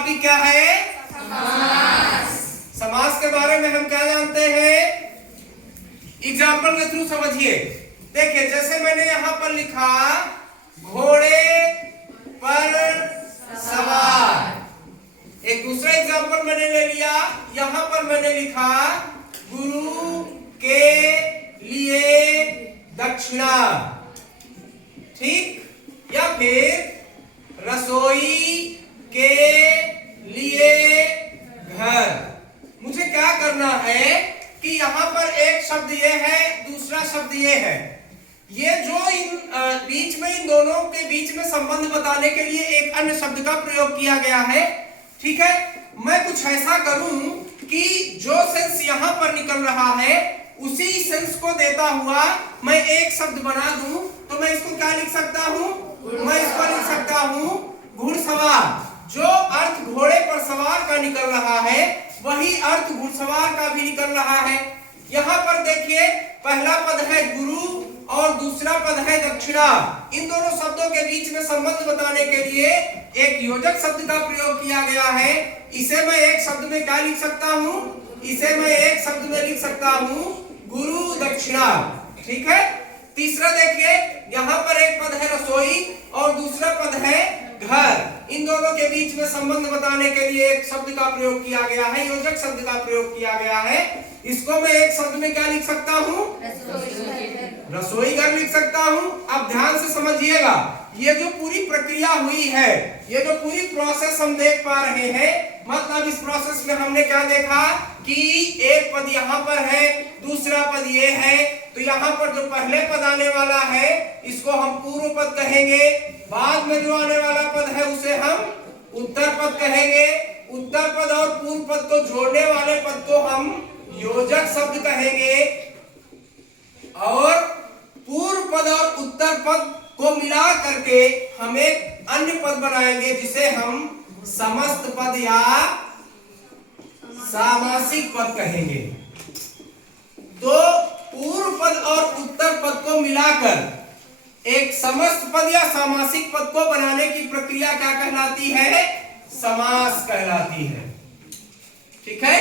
Topic क्या है? समास। समास के बारे में हम क्या जानते हैं? एग्जाम्पल के थ्रू समझिए। देखिए, जैसे मैंने यहां पर लिखा घोड़े पर सवार। एक दूसरा एग्जाम्पल मैंने ले लिया, यहां पर मैंने लिखा गुरु के लिए दक्षिणा। ठीक? या फिर रसोई के लिए घर। मुझे क्या करना है कि यहां पर एक शब्द ये है, दूसरा शब्द ये है। ये जो इन बीच में, इन दोनों के बीच में संबंध बताने के लिए एक अन्य शब्द का प्रयोग किया गया है। ठीक है? मैं कुछ ऐसा करूं कि जो सेंस यहां पर निकल रहा है उसी सेंस को देता हुआ मैं एक शब्द बना दूं, तो मैं इसको क्या लिख सकता हूं? मैं इसको लिख सकता हूं घुड़सवार। जो अर्थ घोड़े पर सवार का निकल रहा है वही अर्थ घुड़सवार का भी निकल रहा है। यहां पर देखिए, पहला पद है गुरु और दूसरा पद है दक्षिणा। इन दोनों शब्दों के बीच में संबंध बताने के लिए एक योजक शब्द का प्रयोग किया गया है। इसे मैं एक शब्द में क्या लिख सकता हूं? इसे मैं एक शब्द में लिख सकता हूं गुरु दक्षिणा। ठीक है? तीसरा देखिए, यहां पर एक पद है रसोई और दूसरा पद है घर। इन दोनों के बीच में संबंध बताने के लिए एक शब्द का प्रयोग किया गया है, योजक शब्द का प्रयोग किया गया है। इसको मैं एक शब्द में क्या लिख सकता हूं? रसोई घर लिख सकता हूं। अब ध्यान से समझिएगा, ये जो पूरी प्रक्रिया हुई है, ये जो पूरी प्रोसेस हम देख पा रहे हैं, मतलब इस प्रोसेस में हमने क्या देखा कि एक पद यहाँ पर है, दूसरा पद ये है। तो यहाँ पर जो पहले पद आने वाला है इसको हम पूर्व पद कहेंगे, बाद में जो आने वाला पद है उसे हम उत्तर पद कहेंगे, उत्तर पद और पूर्व पद को जोड़ने वाले पद को हम योजक शब्द कहेंगे, और पूर्व पद और उत्तर पद को मिला करके हम एक अन्य पद बनाएंगे जिसे हम समस्त पद या सामासिक पद कहेंगे। तो पूर्व पद और उत्तर पद को मिलाकर एक समस्त पद या सामासिक पद को बनाने की प्रक्रिया क्या कहलाती है? समास कहलाती है। ठीक है?